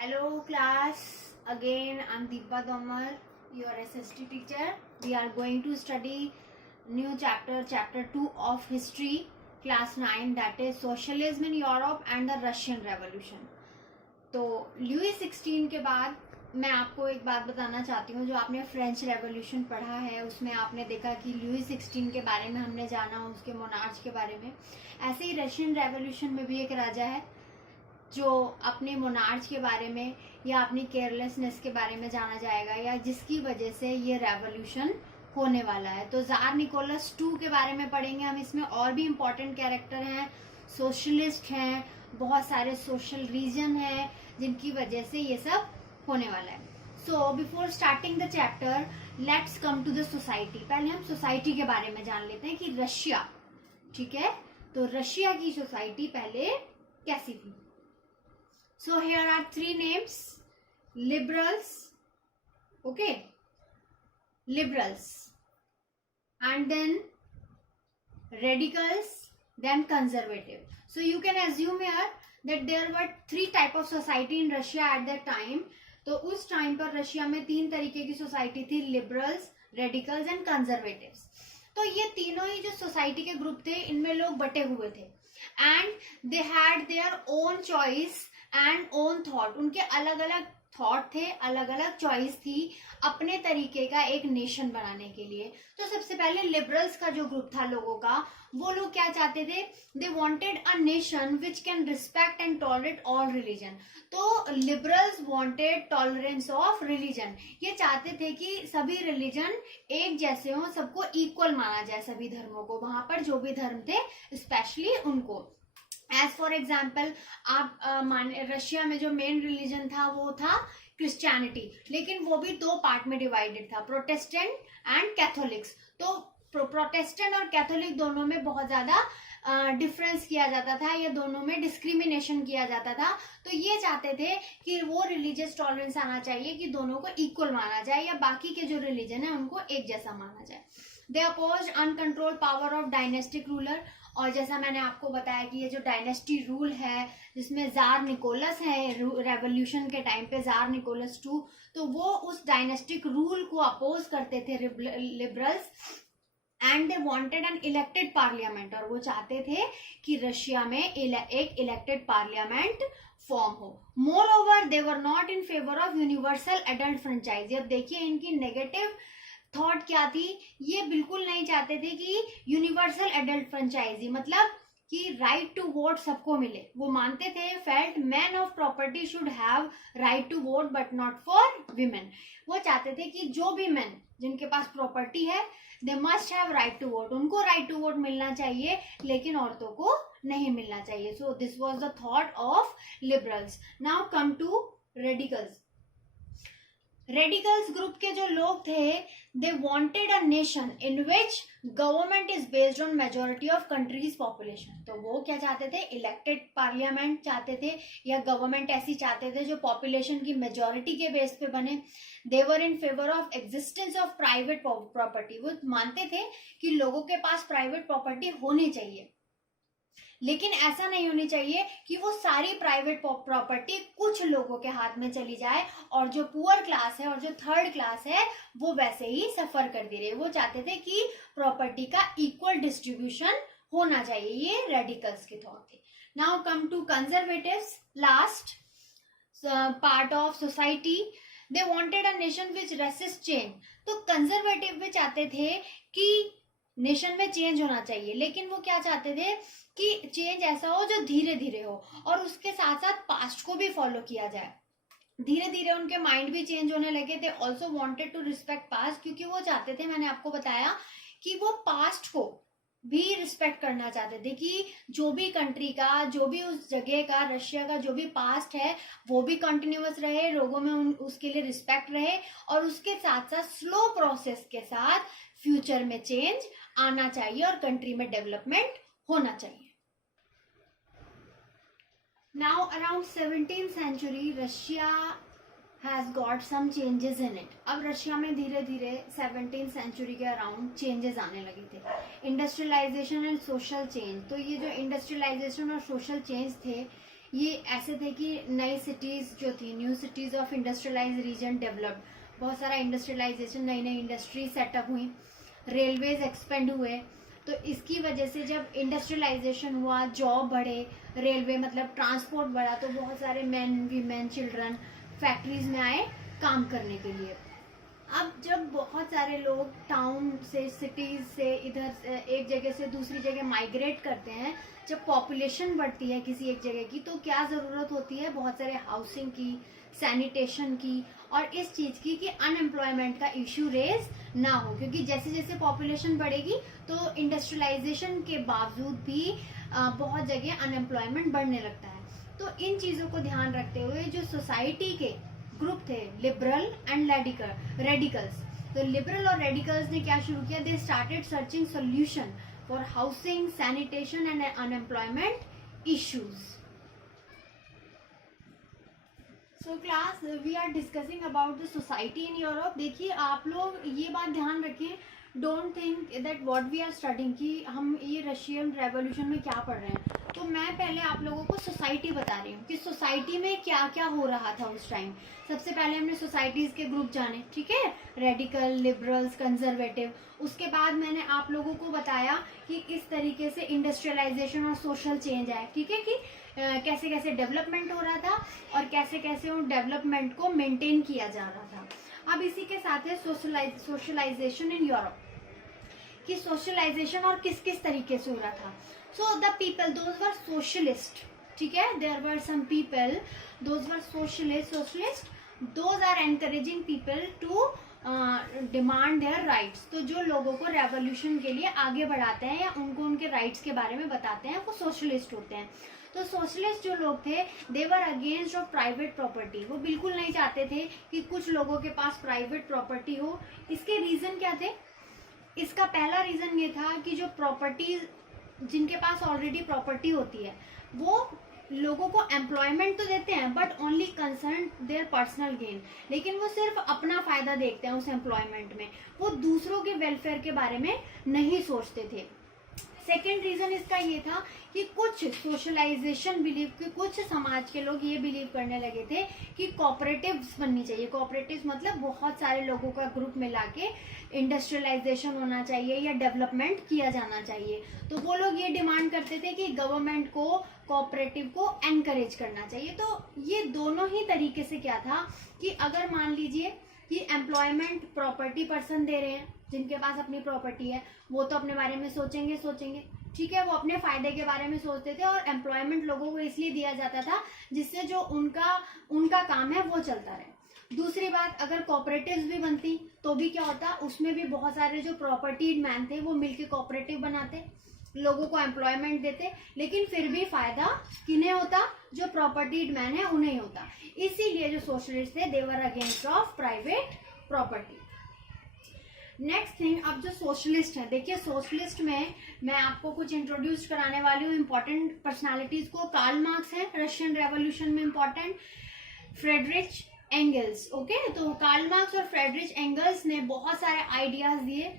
Hello class, again I'm Deepa Domar, your SST teacher. We are going to study new chapter 2 of history, class 9, that is socialism in Europe and the Russian Revolution. तो Louis 16 के बाद मैं आपको एक बात बताना चाहती हूँ। जो आपने फ्रेंच रेवोल्यूशन पढ़ा है उसमें आपने देखा कि लुई 16 के बारे में हमने जाना, उसके मोनार्च के बारे में। ऐसे ही रशियन रेवोल्यूशन में भी एक राजा है जो अपने मोनार्च के बारे में या अपनी केयरलेसनेस के बारे में जाना जाएगा, या जिसकी वजह से ये रेवोल्यूशन होने वाला है। तो जार निकोलस 2 के बारे में पढ़ेंगे हम। इसमें और भी इम्पोर्टेंट कैरेक्टर हैं, सोशलिस्ट हैं, बहुत सारे सोशल रीजन हैं जिनकी वजह से ये सब होने वाला है। So before starting the chapter let's come to the society. पहले हम सोसाइटी के बारे में जान लेते हैं कि रशिया, ठीक है, तो रशिया की सोसाइटी पहले कैसी थी। So here are three names: liberals, okay, liberals, and then radicals, then conservative. So you can assume here that there were three type of society in Russia at that time. तो उस time पर Russia में तीन तरीके की society थी: liberals, radicals and conservatives. तो ये तीनों ही जो सोसाइटी के ग्रुप थे इनमें लोग बटे हुए थे and they had their own choice and own thought. उनके अलग अलग थॉट थे, अलग अलग चॉइस थी अपने तरीके का एक नेशन बनाने के लिए। तो सबसे पहले लिबरल्स का जो ग्रुप था लोगों का, वो लोग क्या चाहते थे? They wanted a nation which can respect and tolerate all religion. तो liberals wanted tolerance of religion. ये चाहते थे कि सभी रिलीजन एक जैसे हों, सबको इक्वल माना जाए, सभी धर्मों को, वहां पर जो भी धर्म थे स्पेशली उनको। एज फॉर एग्जाम्पल आप रशिया में जो मेन रिलीजन था वो था क्रिश्चियनिटी, लेकिन वो भी दो पार्ट में डिवाइडेड था, प्रोटेस्टेंट एंड कैथोलिक्स। तो प्रोटेस्टेंट और कैथोलिक दोनों में बहुत ज्यादा डिफरेंस किया जाता था, या दोनों में डिस्क्रिमिनेशन किया जाता था। तो ये चाहते थे कि वो रिलीजियस टॉलरेंस आना चाहिए कि दोनों को इक्वल माना जाए, या बाकी के जो रिलीजन है उनको एक जैसा माना जाए। They opposed uncontrolled power of dynastic ruler. और जैसा मैंने आपको बताया कि ये जो डायनेस्टी रूल है जिसमें जार निकोलस है रेवोल्यूशन के टाइम पे, जार निकोलस 2, तो वो उस डायनेस्टिक रूल को अपोज करते थे liberals and they wanted an elected parliament. और वो चाहते थे कि रशिया में एक इलेक्टेड पार्लियामेंट फॉर्म हो। Moreover they were not in favour of universal adult franchise. अब देखिए इनकी नेगेटिव थॉट क्या थी, ये बिल्कुल नहीं चाहते थे कि यूनिवर्सल एडल्ट फ्रेंचाइजी मतलब कि राइट टू वोट सबको मिले। वो मानते थे, felt man of property should have right to vote but not for women. वो चाहते थे कि जो भी मेन जिनके पास प्रॉपर्टी है they must have right to vote, उनको राइट टू वोट मिलना चाहिए, लेकिन औरतों को नहीं मिलना चाहिए। So this was the thought of liberals. Now come to radicals. Radicals group के जो लोग थे, they wanted a nation in which government is based on majority of country's population. तो वो क्या चाहते थे? इलेक्टेड पार्लियामेंट चाहते थे, या गवर्नमेंट ऐसी चाहते थे जो पॉपुलेशन की मेजोरिटी के बेस पे बने। They were in favour of existence of private property. वो मानते थे कि लोगों के पास प्राइवेट प्रॉपर्टी होनी चाहिए, लेकिन ऐसा नहीं होनी चाहिए कि वो सारी प्राइवेट प्रॉपर्टी कुछ लोगों के हाथ में चली जाए और जो पुअर क्लास है और जो थर्ड क्लास है वो वैसे ही सफर करती रहे। वो चाहते थे कि प्रॉपर्टी का इक्वल डिस्ट्रीब्यूशन होना चाहिए। ये रेडिकल्स की थॉट थी। Now come to conservatives, last part of society. They wanted a nation which resist change. तो कंजर्वेटिव भी चाहते थे कि नेशन में चेंज होना चाहिए, लेकिन वो क्या चाहते थे कि चेंज ऐसा हो जो धीरे धीरे हो और उसके साथ साथ पास्ट को भी फॉलो किया जाए। धीरे धीरे उनके माइंड भी चेंज होने लगे थे। Also wanted to respect past, क्योंकि वो चाहते थे, मैंने आपको बताया कि वो पास्ट को भी रिस्पेक्ट करना चाहते थे कि जो भी कंट्री का, जो भी उस जगह का, रशिया का जो भी पास्ट है वो भी कंटिन्यूअस रहे, लोगों में उसके लिए रिस्पेक्ट रहे, और उसके साथ साथ स्लो प्रोसेस के साथ फ्यूचर में चेंज आना चाहिए और कंट्री में डेवलपमेंट होना चाहिए। Now around 17th century Russia has got some changes in it. अब रशिया में धीरे धीरे 17th century के अराउंड चेंजेस आने लगे थे। Industrialisation and social change. तो ये जो इंडस्ट्रियलाइजेशन और सोशल चेंज थे ये ऐसे थे कि नई सिटीज जो थी, new cities of industrialise region developed, बहुत सारा इंडस्ट्रियलाइजेशन, नई नई इंडस्ट्री सेटअप हुई, रेलवेज एक्सपेंड हुए। तो इसकी वजह से जब इंडस्ट्रियलाइजेशन हुआ, जॉब बढ़े, रेलवे मतलब ट्रांसपोर्ट बढ़ा, तो बहुत सारे मैन, वीमेन, चिल्ड्रन फैक्ट्रीज में आए काम करने के लिए। अब जब बहुत सारे लोग टाउन से, सिटीज से इधर एक जगह से दूसरी जगह माइग्रेट करते हैं, जब पॉपुलेशन बढ़ती है किसी एक जगह की, तो क्या जरूरत होती है, बहुत सारे हाउसिंग की, सैनिटेशन की, और इस चीज की कि अनएम्प्लॉयमेंट का इश्यू रेज ना हो, क्योंकि जैसे जैसे पॉपुलेशन बढ़ेगी तो इंडस्ट्रियलाइजेशन के बावजूद भी बहुत जगह अनएम्प्लॉयमेंट बढ़ने लगता है। तो इन चीजों को ध्यान रखते हुए जो सोसाइटी के ग्रुप थे, लिबरल एंड रेडिकल्स, तो लिबरल और रेडिकल्स ने क्या शुरू किया, they started searching solution for housing, sanitation and unemployment issues. So class, we are discussing about the society in Europe. देखिए आप लोग ये बात ध्यान रखें, don't think that what we are studying कि हम ये रशियन रेवोल्यूशन में क्या पढ़ रहे हैं। तो मैं पहले आप लोगों को सोसाइटी बता रही हूँ कि सोसाइटी में क्या क्या हो रहा था उस टाइम। सबसे पहले हमने सोसाइटीज के ग्रुप जाने, ठीक है, रेडिकल, लिबरल्स, कंजर्वेटिव। उसके बाद मैंने आप लोगों को बताया कि इस तरीके से इंडस्ट्रियलाइजेशन और सोशल चेंज आए, ठीक है, कि कैसे कैसे डेवलपमेंट हो रहा था और कैसे कैसे उन डेवलपमेंट को मेंटेन किया जा रहा था। अब इसी के साथ है सोशलाइजेशन इन यूरोप, कि सोशलाइजेशन और किस किस तरीके से हो रहा था। So the people those were socialist, ठीक है, there were some people those were socialist those are encouraging people to demand their rights. तो जो लोगों को रेवोल्यूशन के लिए आगे बढ़ाते हैं या उनको उनके राइट्स के बारे में बताते हैं, वो सोशलिस्ट होते हैं। तो सोशलिस्ट जो लोग थे, they were against of private property. वो बिल्कुल नहीं चाहते थे कि कुछ लोगों के पास प्राइवेट प्रॉपर्टी हो। इसके रीजन क्या थे? इसका पहला रीजन ये था कि जो प्रॉपर्टीज, जिनके पास ऑलरेडी प्रॉपर्टी होती है, वो लोगों को एम्प्लॉयमेंट तो देते हैं but only concern their personal gain, लेकिन वो सिर्फ अपना फायदा देखते हैं उस एम्प्लॉयमेंट में, वो दूसरों के वेलफेयर के बारे में नहीं सोचते थे। सेकेंड रीजन इसका ये था कि कुछ सोशलाइजेशन बिलीव, कि कुछ समाज के लोग ये बिलीव करने लगे थे कि कोऑपरेटिव्स बननी चाहिए। कोऑपरेटिव्स मतलब बहुत सारे लोगों का ग्रुप मिला के इंडस्ट्रियलाइजेशन होना चाहिए या डेवलपमेंट किया जाना चाहिए। तो वो लोग ये डिमांड करते थे कि गवर्नमेंट को कोऑपरेटिव को एनकरेज करना चाहिए। तो ये दोनों ही तरीके से क्या था कि अगर मान लीजिए कि एम्प्लॉयमेंट प्रॉपर्टी पर्सन दे रहे हैं, जिनके पास अपनी प्रॉपर्टी है, वो तो अपने बारे में सोचेंगे, ठीक है, वो अपने फायदे के बारे में सोचते थे, और एम्प्लॉयमेंट लोगों को इसलिए दिया जाता था जिससे जो उनका काम है वो चलता रहे। दूसरी बात, अगर कोऑपरेटिव्स भी बनती तो भी क्या होता, उसमें भी बहुत सारे जो प्रॉपर्टीड मैन थे वो मिलके कोऑपरेटिव बनाते, लोगों को एम्प्लॉयमेंट देते, लेकिन फिर भी फायदा किन्हें होता, जो प्रॉपर्टीड मैन है उन्हें होता। इसीलिए जो सोशलिस्ट थे, they were against of private property. Next thing, अब जो सोशलिस्ट है, देखिए सोशलिस्ट में मैं आपको कुछ इंट्रोड्यूस कराने वाली हूँ इंपॉर्टेंट पर्सनालिटीज को। कार्ल मार्क्स है रशियन रेवोल्यूशन में इंपॉर्टेंट, फ्रेडरिच एंगल्स, ओके। तो कार्ल मार्क्स और फ्रेडरिच एंगल्स ने बहुत सारे आइडियाज दिए।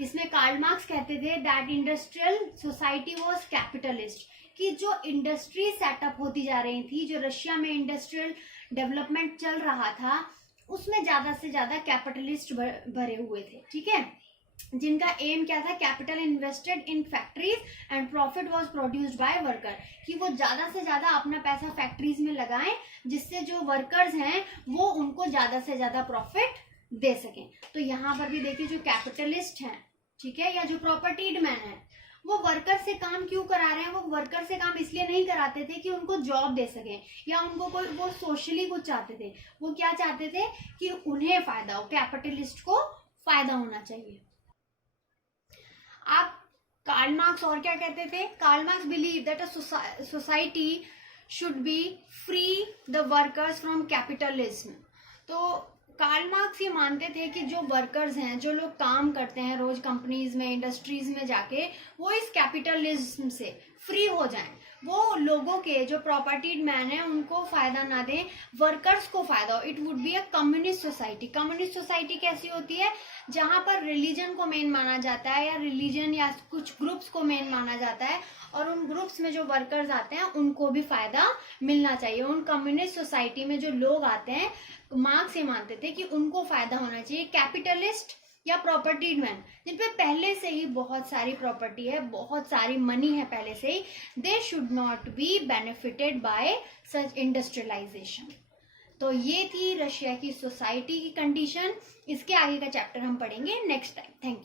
इसमें कार्ल मार्क्स कहते थे that industrial society was capitalist, कि जो इंडस्ट्री सेटअप होती जा रही थी, जो रशिया में इंडस्ट्रियल डेवलपमेंट चल रहा था, उसमें ज्यादा से ज्यादा कैपिटलिस्ट भरे हुए थे, ठीक है, जिनका एम क्या था, capital invested in factories and profit was produced by worker, कि वो ज्यादा से ज्यादा अपना पैसा फैक्ट्रीज में लगाएं, जिससे जो वर्कर्स हैं वो उनको ज्यादा से ज्यादा प्रॉफिट दे सकें। तो यहाँ पर भी देखिए, जो कैपिटलिस्ट हैं, ठीक है, या जो प्रॉपर्टीड मैन है, वो वर्कर से काम क्यों करा रहे हैं? वो वर्कर से काम इसलिए नहीं कराते थे कि उनको जॉब दे सकें या उनको कोई वो सोशली कुछ चाहते थे। वो क्या चाहते थे कि उन्हें फायदा हो, कैपिटलिस्ट को फायदा होना चाहिए। आप कार्ल मार्क्स और क्या कहते थे? Karl Marx believe that a society should be free the workers from capitalism. तो कार्ल मार्क्स ये मानते थे कि जो वर्कर्स हैं, जो लोग काम करते हैं रोज कंपनीज में, इंडस्ट्रीज में जाके, वो इस कैपिटलिज्म से फ्री हो जाएं। वो लोगों के जो प्रॉपर्टीड मैन है उनको फायदा ना दें, वर्कर्स को फायदा हो. It would be a communist society. Communist society कैसी होती है? जहां पर रिलीजन को मेन माना जाता है या रिलीजन या कुछ ग्रुप्स को मेन माना जाता है और उन ग्रुप्स में जो वर्कर्स आते हैं उनको भी फायदा मिलना चाहिए. उन कम्युनिस्ट सोसाइटी में जो लोग आते हैं मार्क्स ये मानते थे कि उनको फायदा होना चाहिए. कैपिटलिस्ट या प्रॉपर्टी मैन जिन पे पहले से ही बहुत सारी प्रॉपर्टी है, बहुत सारी मनी है पहले से ही, they should not be benefited by such industrialisation. तो ये थी रशिया की सोसाइटी की कंडीशन. इसके आगे का चैप्टर हम पढ़ेंगे नेक्स्ट टाइम. Thank you.